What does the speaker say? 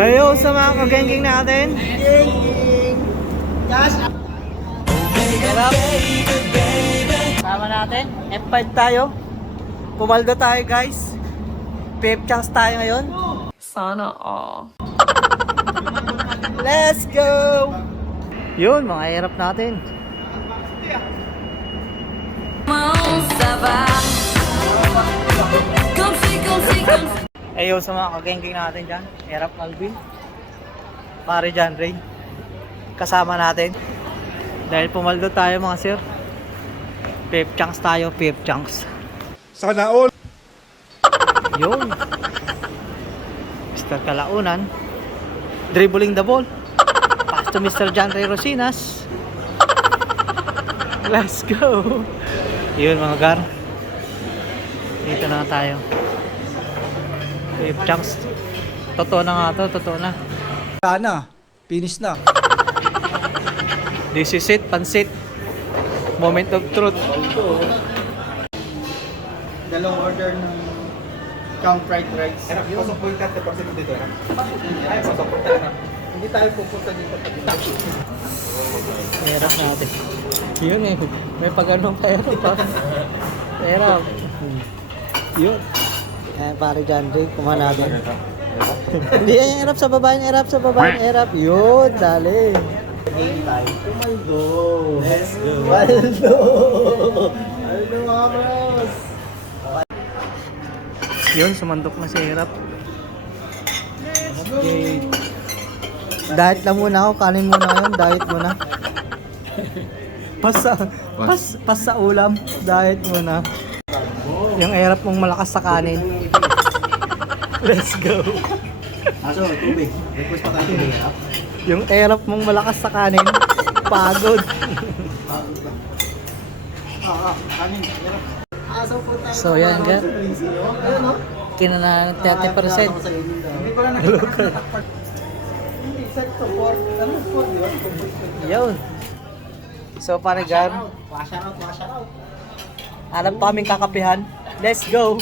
Hello sa mga kagengking natin. Sarap. Tama natin. F5 tayo. Pumaldo tayo guys. Pep chance tayo ngayon. Sana all. Let's go! Yun, mga hirap natin. Ayo sa mga kagengking natin dyan. Hirap Alvin. Pare John Ray. Kasama natin. Dahil pumaldo tayo mga sir. Pep chunks tayo, pep chunks. Sana all. Yun. Mr. Kalaunan. Dribbling the ball. Pass to Mr. John Ray Rosinas. Let's go. Yun mga gar. Dito na tayo. Pep chunks. Totoo na nga to, totoo na. Sana. Finish na. This is it, pansit. Moment of truth. Dalawang order ng count fried rice. Pasok po yung 30% dito. Ay, pasok po talaga. Hindi tayo pupunta dito pag Hirap natin. Yun eh. May pag-anong pero pa. Hirap. Yun. Eh, pare John Ray, kumaha natin. Hindi yan hirap sa baba, hirap sa baba, hirap. Yun, dali. game tayo. Pumaldo. Let's go. Pumaldo. Pumaldo mga bros. Yun, sumandok na si hirap. Okay. Diet lang muna ako, kanin muna ngayon, diet muna. Pas sa ulam, diet muna. Yung hirap mong malakas sa kanin. Let's go. Aso, tubig. Request pa tayo tubig. Yung hirap mong malakas sa kanin, pagod. Kanin. Aso po tayo. So yan ga. Ayun o. Kinana 30%. Hindi ko lang nakakapag. Hindi, set to 4. Ano 4, di ba? Yun. So pare Gar, Wash out, wash out. hanap pa kaming kakapihan. Let's go.